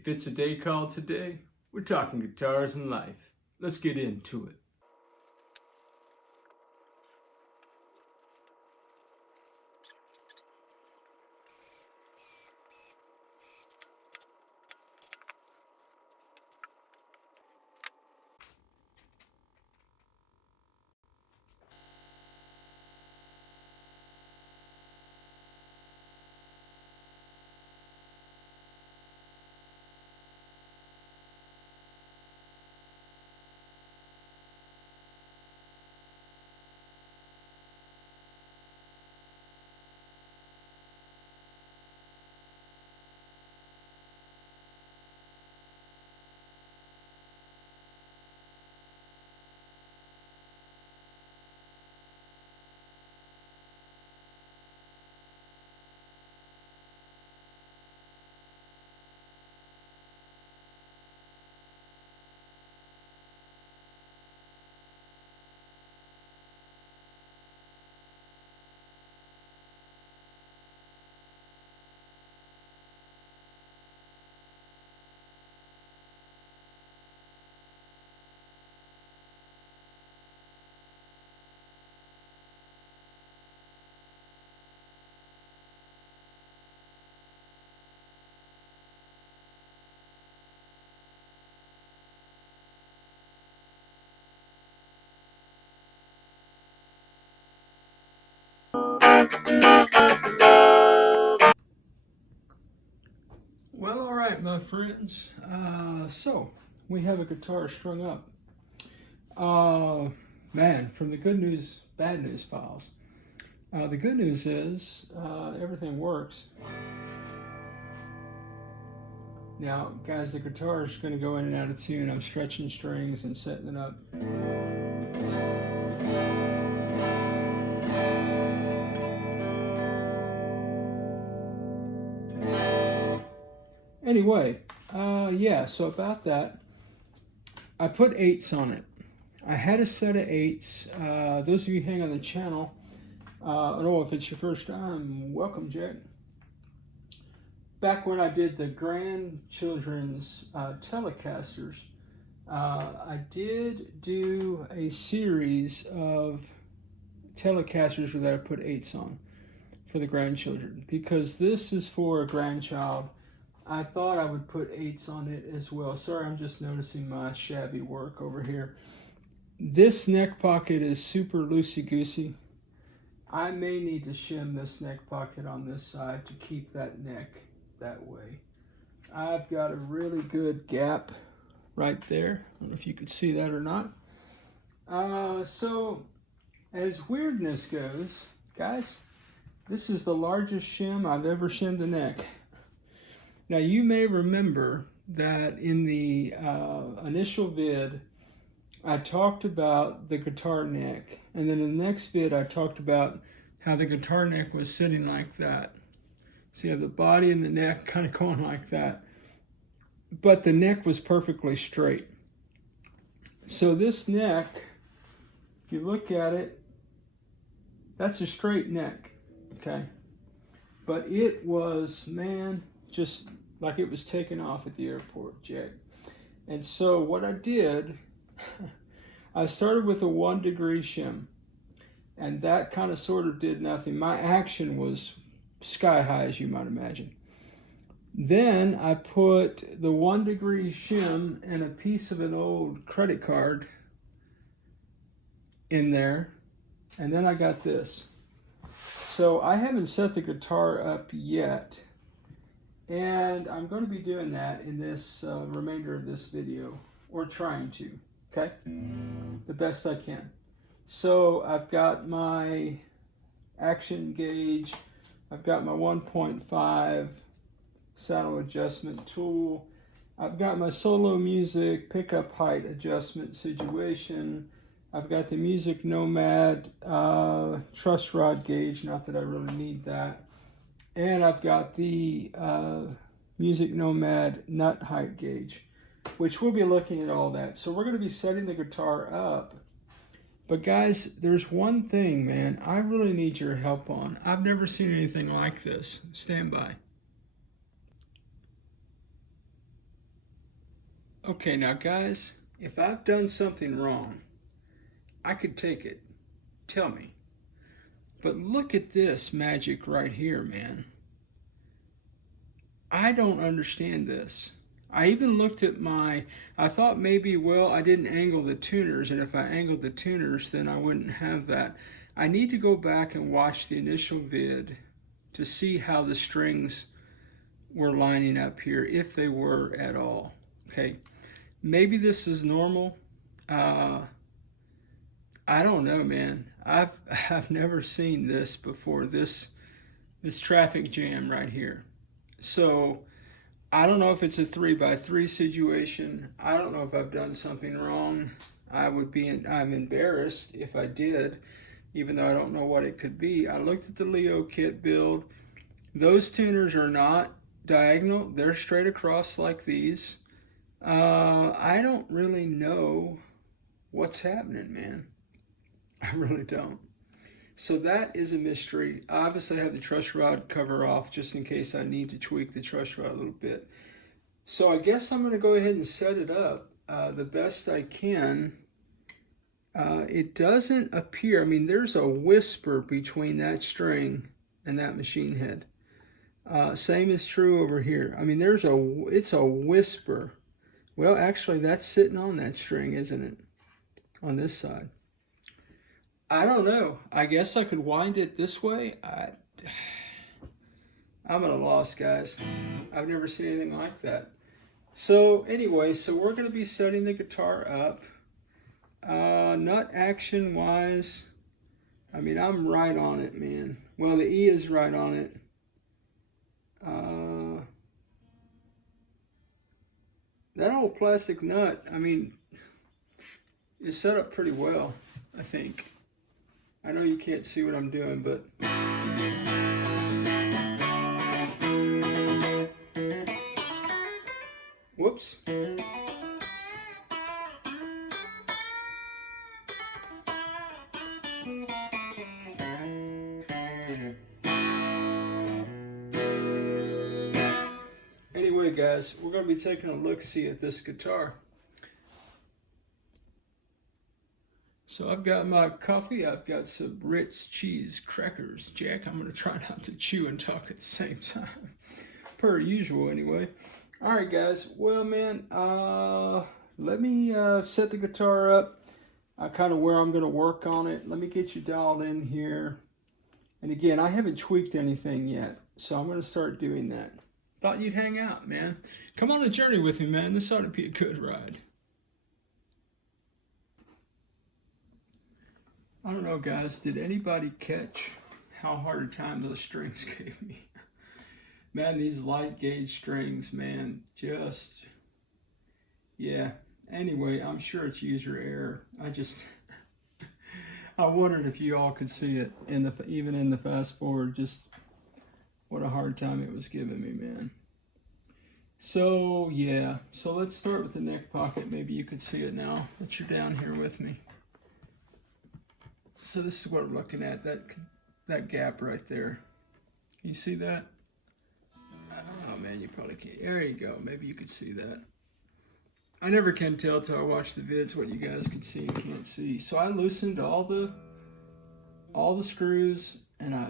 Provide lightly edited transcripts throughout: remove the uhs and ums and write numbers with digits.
If it's a day called today, we're talking guitars and life. Let's get into it. Well, all right, my friends. So we have a guitar strung up. Man, from the good news, bad news files. The good news is everything works. Now, guys, the guitar is going to go in and out of tune. I'm stretching strings and setting it up. Anyway, yeah, so about that, I put 8s on it. I had a set of 8s. Those of you who hang on the channel, I don't know if it's your first time, welcome, Jack. Back when I did the grandchildren's Telecasters, I did do a series of Telecasters that I put 8s on for the grandchildren. Because this is for a grandchild, I thought I would put 8s on it as well. Sorry, I'm just noticing my shabby work over here. This neck pocket is super loosey-goosey. I may need to shim this neck pocket on this side to keep that neck that way. I've got a really good gap right there. I don't know if you can see that or not. So, as weirdness goes, guys, this is the largest shim I've ever shimmed a neck. Now, you may remember that in the initial vid, I talked about the guitar neck. And then in the next vid, I talked about how the guitar neck was sitting like that. So you have the body and the neck kind of going like that. But the neck was perfectly straight. So this neck, if you look at it, that's a straight neck, okay? But it was, man, just like it was taken off at the airport jet. And so what I did, I started with a 1 degree shim, and that kind of sort of did nothing. My action was sky high, as you might imagine. Then I put the 1 degree shim and a piece of an old credit card in there, and then I got this. So I haven't set the guitar up yet, and I'm going to be doing that in this remainder of this video, or trying to, okay? The best I can. So I've got my action gauge, I've got my 1.5 saddle adjustment tool, I've got my solo music pickup height adjustment situation, I've got the Music Nomad truss rod gauge, not that I really need that. And I've got the Music Nomad nut height gauge, which we'll be looking at all that. So we're going to be setting the guitar up. But guys, there's one thing, man, I really need your help on. I've never seen anything like this. Stand by. Okay, now guys, if I've done something wrong, I could take it. Tell me. But look at this magic right here, man. I don't understand this. I even looked at I thought maybe, well, I didn't angle the tuners, and if I angled the tuners, then I wouldn't have that. I need to go back and watch the initial vid to see how the strings were lining up here, if they were at all. Okay, maybe this is normal. I don't know, man. I've never seen this before, this traffic jam right here. So I don't know if it's a 3x3 situation. I don't know if I've done something wrong. I'm embarrassed if I did, even though I don't know what it could be. I looked at the Leo kit build. Those tuners are not diagonal. They're straight across like these. I don't really know what's happening, man. I really don't. So that is a mystery. Obviously I have the truss rod cover off just in case I need to tweak the truss rod a little bit. So I guess I'm going to go ahead and set it up the best I can. It doesn't appear, I mean, there's a whisper between that string and that machine head. Same is true over here. I mean, it's a whisper. Well, actually that's sitting on that string, isn't it? On this side. I don't know. I guess I could wind it this way. I'm at a loss, guys. I've never seen anything like that. So anyway, so we're going to be setting the guitar up. Nut action wise, I mean, I'm right on it, man. Well, the E is right on it. That old plastic nut, I mean, is set up pretty well, I think. I know you can't see what I'm doing, but whoops. Anyway, guys, we're going to be taking a look-see at this guitar. So I've got my coffee, I've got some Ritz cheese crackers. Jack, I'm going to try not to chew and talk at the same time. Per usual, anyway. All right, guys. Well, man, let me set the guitar up, kind of where I'm going to work on it. Let me get you dialed in here. And again, I haven't tweaked anything yet, so I'm going to start doing that. Thought you'd hang out, man. Come on a journey with me, man. This ought to be a good ride. I don't know, guys, did anybody catch how hard a time those strings gave me? Man, these light gauge strings, man, just, yeah. Anyway, I'm sure it's user error. I wondered if you all could see it, even in the fast forward, just what a hard time it was giving me, man. So, yeah, so let's start with the neck pocket. Maybe you could see it now that you're down here with me. So this is what we're looking at, that gap right there. Can you see that? Oh man, you probably can't. There you go. Maybe you could see that. I never can tell till I watch the vids what you guys can see and can't see. So I loosened all the screws and I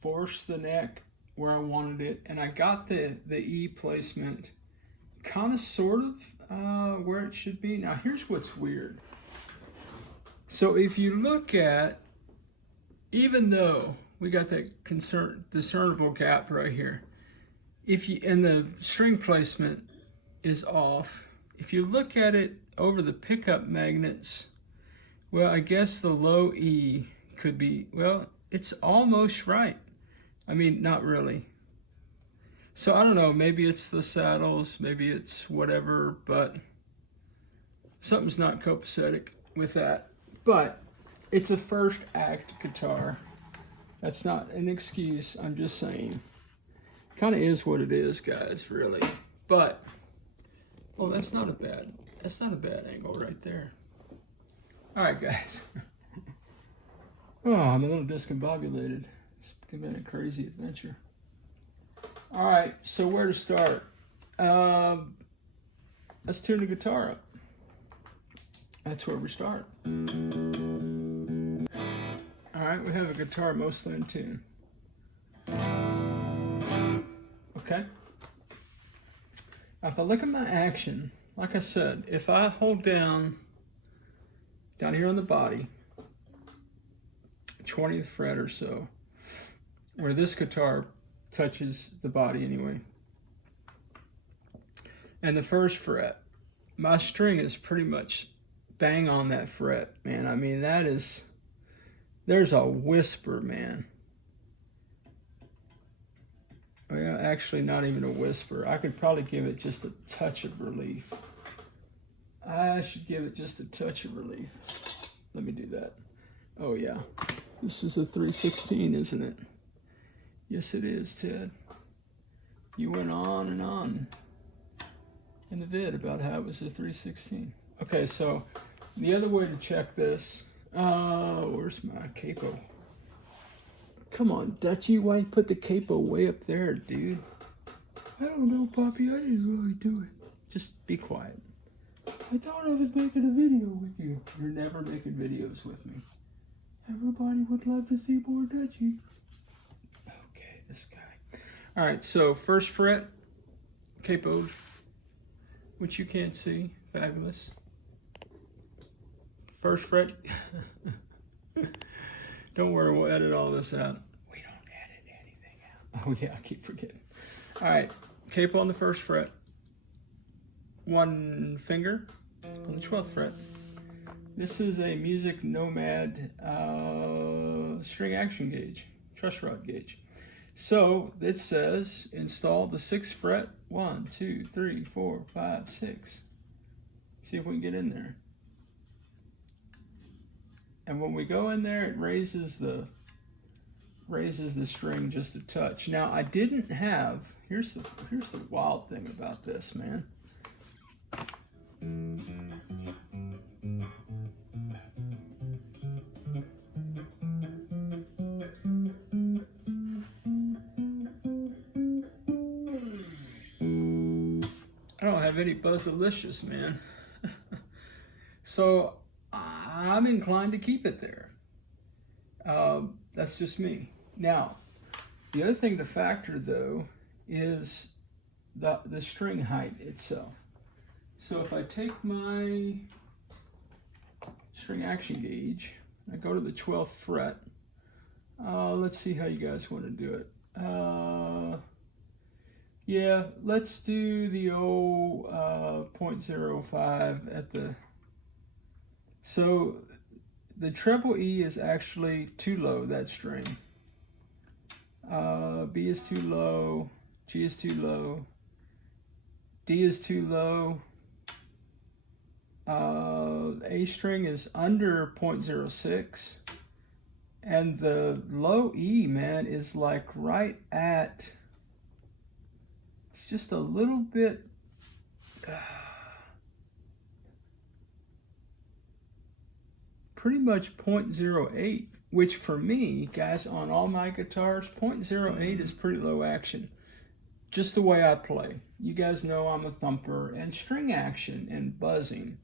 forced the neck where I wanted it, and I got the E placement kind of sort of where it should be. Now here's what's weird. So if you look at, even though we got that discernible gap right here, and the string placement is off, if you look at it over the pickup magnets, well, I guess the low E could be, well, it's almost right. I mean, not really. So I don't know, maybe it's the saddles, maybe it's whatever, but something's not copacetic with that. But it's a FirstAct guitar. That's not an excuse, I'm just saying. Kind of is what it is, guys, really. But, oh, that's not a bad angle right there. All right, guys. Oh, I'm a little discombobulated. It's been a crazy adventure. All right, so where to start? let's tune the guitar up. That's where we start. All right, we have a guitar mostly in tune. Okay. Now if I look at my action, like I said, if I hold down here on the body, 20th fret or so, where this guitar touches the body anyway, and the first fret, my string is pretty much bang on that fret, man. I mean, there's a whisper, man. Well, actually not even a whisper. I could probably give it just a touch of relief. I should give it just a touch of relief. Let me do that. Oh yeah, this is a 3/16, isn't it? Yes it is, Ted. You went on and on in the vid about how it was a 3/16. Okay, so the other way to check this, where's my capo? Come on, Dutchie, why you put the capo way up there, dude? I don't know, Poppy, I didn't really do it. Just be quiet. I thought I was making a video with you. You're never making videos with me. Everybody would love to see more Dutchie. Okay, this guy. All right, so first fret, capo, which you can't see, fabulous. First fret. Don't worry, we'll edit all this out. We don't edit anything out. Oh yeah, I keep forgetting. All right, capo on the first fret. One finger on the 12th fret. This is a Music Nomad string action gauge, truss rod gauge. So it says install the 6th fret. 1, 2, 3, 4, 5, 6. See if we can get in there. And when we go in there, it raises the string just a touch. Now I didn't have. Here's the wild thing about this, man. I don't have any Buzzalicious, man. So I'm inclined to keep it there. That's just me. Now, the other thing to factor though is the string height itself. So if I take my string action gauge, I go to the 12th fret. Let's see how you guys want to do it. Yeah, let's do the old 0.05 at the. So the treble E is actually too low, that string. B is too low, G is too low, D is too low. A string is under 0.06, and the low E, man, is like right at, it's just a little bit, pretty much 0.08, which for me, guys, on all my guitars, 0.08 is pretty low action. Just the way I play. You guys know I'm a thumper, and string action and buzzing.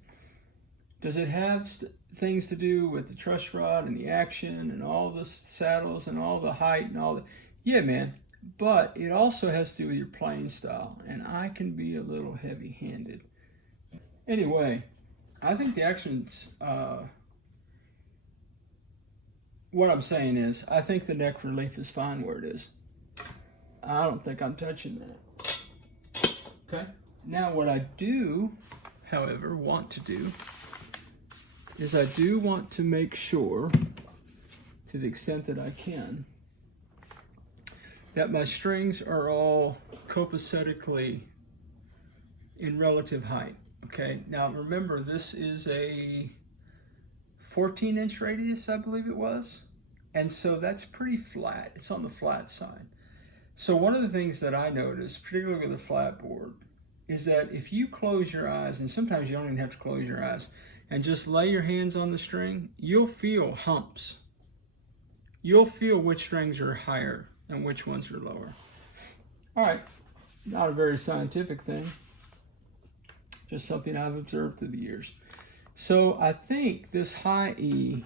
Does it have things to do with the truss rod and the action and all the saddles and all the height and all the... Yeah, man. But it also has to do with your playing style, and I can be a little heavy-handed. Anyway, I think the action's... what I'm saying is, I think the neck relief is fine where it is. I don't think I'm touching that. Okay? Now what I do, however, want to do is I do want to make sure, to the extent that I can, that my strings are all copacetically in relative height. Okay? Now remember, this is a 14-inch radius, I believe it was. And so that's pretty flat. It's on the flat side. So one of the things that I noticed, particularly with a flat board, is that if you close your eyes, and sometimes you don't even have to close your eyes, and just lay your hands on the string, you'll feel humps. You'll feel which strings are higher and which ones are lower. All right, not a very scientific thing, Just something I've observed through the years. So I think this high E,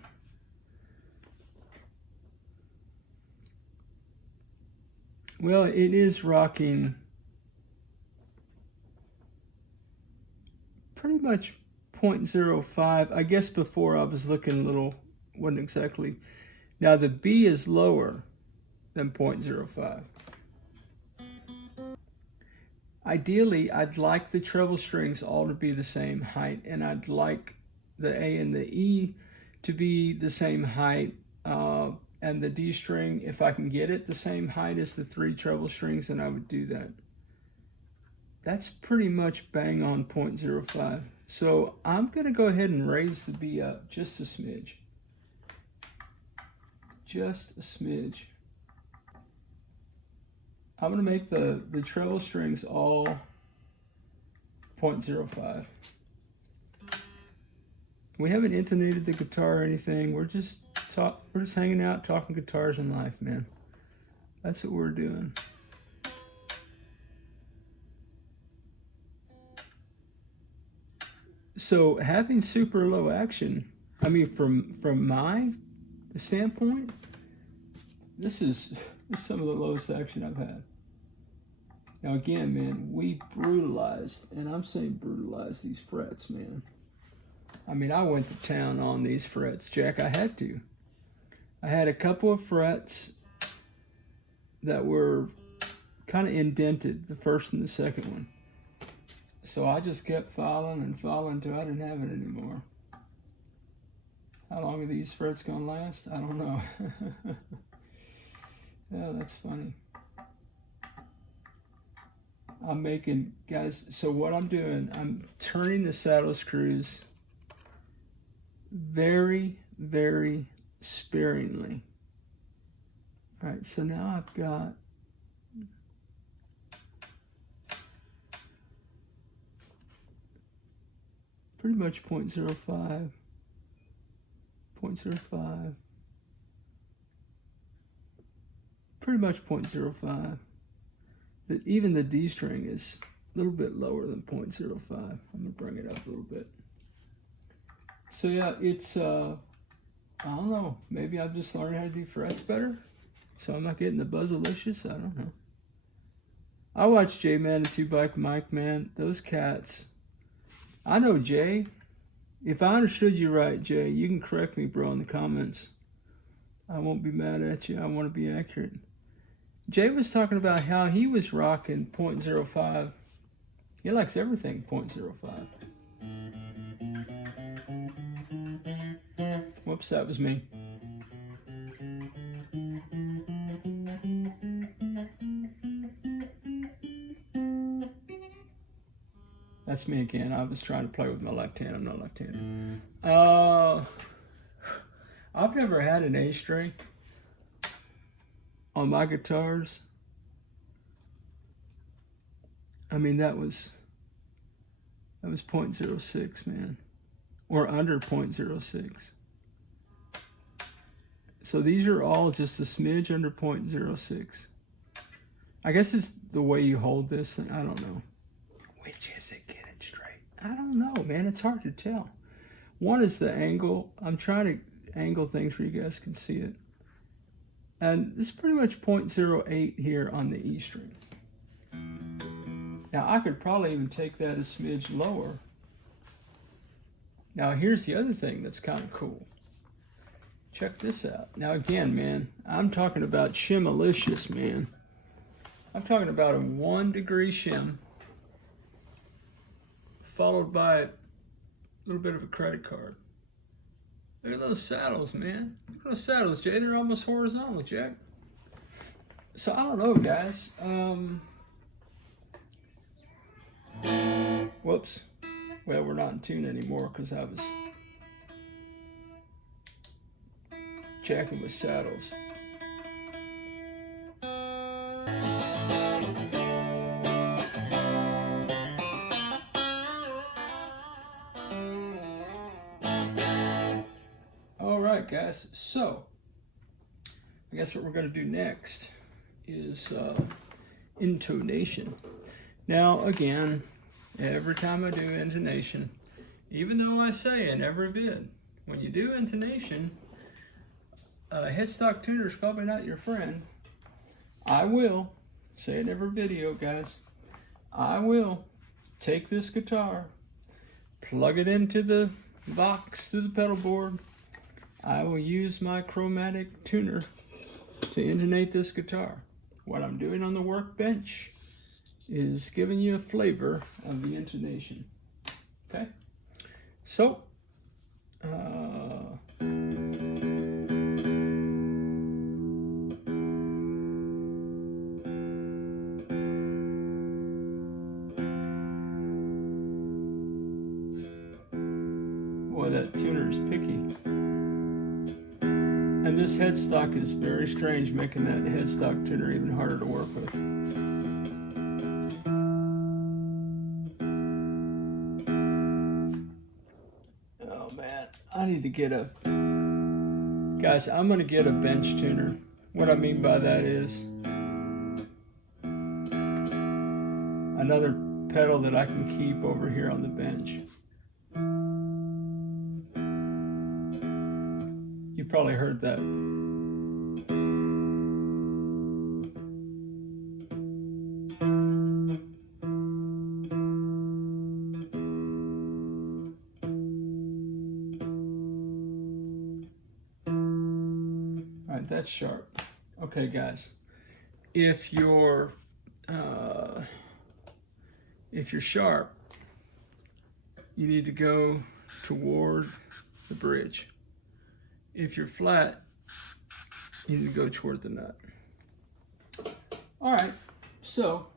well, it is rocking pretty much 0.05. I guess before I was looking a little, wasn't exactly. Now the B is lower than 0.05. Ideally, I'd like the treble strings all to be the same height, and I'd like the A and the E to be the same height, and the D string, if I can get it the same height as the 3 treble strings, then I would do that. That's pretty much bang on 0.05. So I'm gonna go ahead and raise the B up just a smidge. Just a smidge. I'm gonna make the treble strings all 0.05. We haven't intonated the guitar or anything. We're just hanging out, talking guitars and life, man. That's what we're doing. So having super low action, I mean, from my standpoint, this is some of the lowest action I've had. Now again, man, we brutalized, and I'm saying brutalized, these frets, man. I mean, I went to town on these frets, Jack. I had to. I had a couple of frets that were kind of indented, the first and the second one. So I just kept filing and filing until I didn't have it anymore. How long are these frets gonna last? I don't know. Yeah, that's funny. I'm making, guys, so what I'm doing, I'm turning the saddle screws very, very sparingly. All right, so now I've got pretty much 0.05, 0.05, pretty much 0.05. Even the D string is a little bit lower than 0.05. I'm gonna bring it up a little bit. So yeah, it's, I don't know, maybe I've just learned how to do frets better, so I'm not getting the buzzalicious, I don't know. I watch J-Man and 2-Bike Mike, man, those cats. I know Jay. If I understood you right, Jay, you can correct me, bro, in the comments. I won't be mad at you. I want to be accurate. Jay was talking about how he was rocking 0.05. He likes everything 0.05. Whoops, that was me. That's me again. I was trying to play with my left hand. I'm not left-handed. I've never had an A string on my guitars. I mean, that was 0.06, man, or under 0.06. So these are all just a smidge under 0.06. I guess it's the way you hold this, and I don't know. Which is it? Get it straight. I don't know, man. It's hard to tell. One is the angle. I'm trying to angle things where you guys can see it. And this is pretty much 0.08 here on the E string. Now I could probably even take that a smidge lower. Now here's the other thing that's kind of cool. Check this out. Now again, man, I'm talking about shimalicious, man. I'm talking about a 1 degree shim, followed by a little bit of a credit card. Look at those saddles, man. Look at those saddles, Jay. They're almost horizontal, Jack. So I don't know, guys. Whoops. Well, we're not in tune anymore because I was jacking with saddles. Guys, so I guess what we're going to do next is intonation. Now again, every time I do intonation, even though I say in every vid, when you do intonation, headstock tuner is probably not your friend. I will say it in every video, guys. I will take this guitar, plug it into the box to the pedal board. I will use my chromatic tuner to intonate this guitar. What I'm doing on the workbench is giving you a flavor of the intonation. Okay? So, boy, that tuner is picky. And this headstock is very strange, making that headstock tuner even harder to work with. Oh man, I need to get a... Guys, I'm gonna get a bench tuner. What I mean by that is another pedal that I can keep over here on the bench. You probably heard that. All right, that's sharp. Okay, guys, if you're sharp, you need to go toward the bridge. If you're flat, you need to go toward the nut. All right, so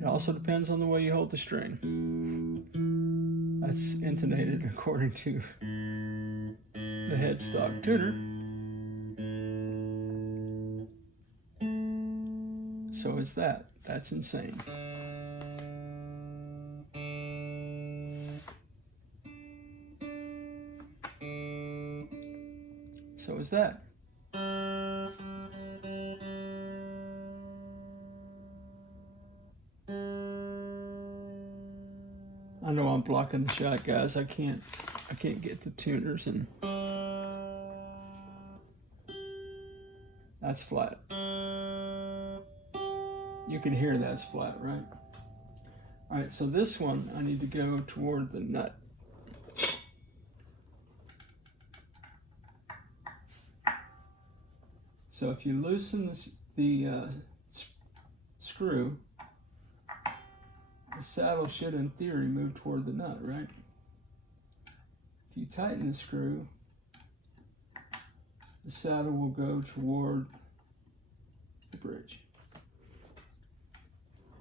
it also depends on the way you hold the string. That's intonated according to the headstock tuner. So is that. That's insane. So is that. I know I'm blocking the shot, guys. I can't get the tuners, and that's flat. You can hear that's flat, right? All right, so this one I need to go toward the nut. So if you loosen the screw, the saddle should, in theory, move toward the nut, right? If you tighten the screw, the saddle will go toward the bridge.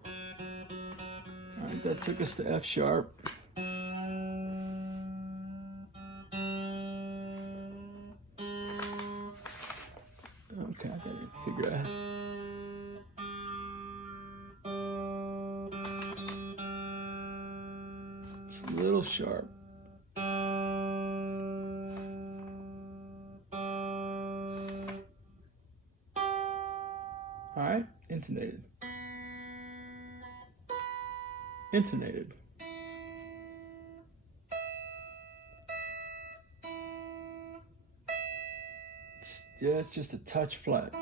All right, that took us to F sharp. Okay, I gotta figure out. It's a little sharp. All right, intonated. Intonated. It's just a touch flat.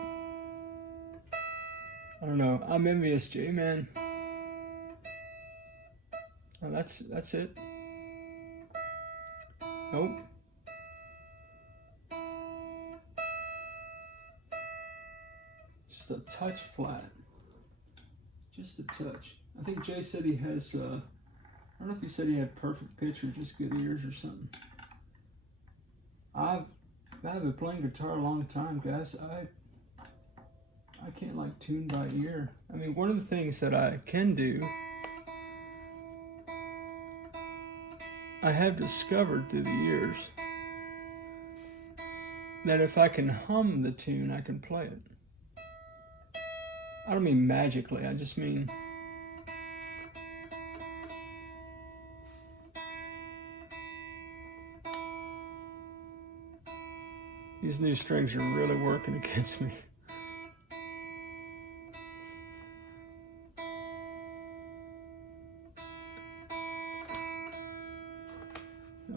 I don't know. I'm envious, J-Man. Oh, that's it. Nope. Just a touch flat. Just a touch. I think Jay said he has, I don't know if he said he had perfect pitch or just good ears or something. I've been playing guitar a long time, guys. I can't like tune by ear. I mean, one of the things that I can do, I have discovered through the years, that if I can hum the tune, I can play it. I don't mean magically, I just mean these new strings are really working against me.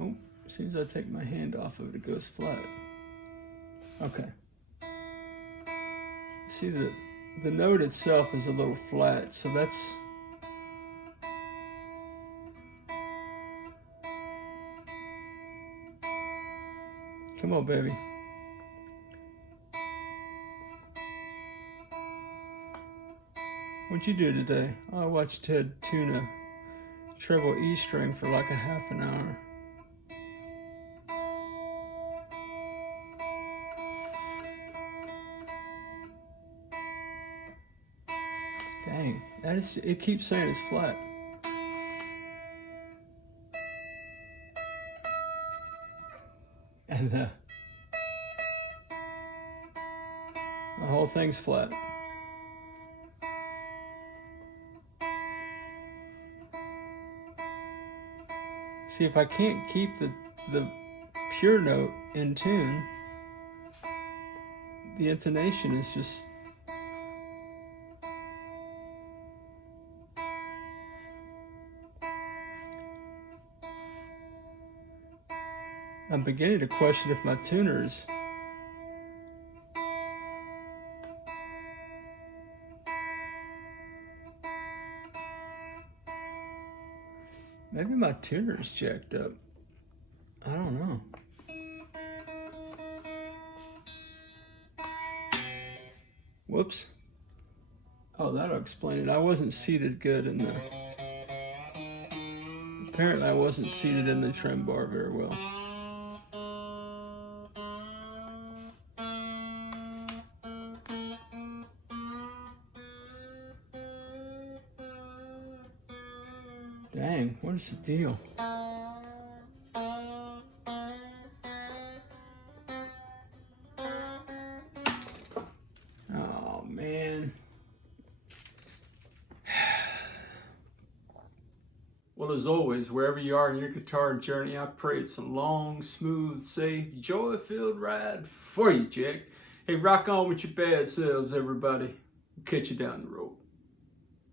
Oh, as soon as I take my hand off of it, it goes flat. Okay. See, the note itself is a little flat, so that's... Come on, baby. What'd you do today? I watched Ted tune a treble E string for like a half an hour. Dang, it keeps saying it's flat. And the whole thing's flat. See, if I can't keep the pure note in tune, the intonation is just... I'm beginning to question if my tuners maybe my tuner's jacked up. I don't know. Whoops. Oh, that'll explain it. I wasn't seated good in the... Apparently I wasn't seated in the trem bar very well. Dang, what is the deal? Oh, man. Well, as always, wherever you are in your guitar journey, I pray it's a long, smooth, safe, joy-filled ride for you, Jack. Hey, rock on with your bad selves, everybody. Catch you down the road.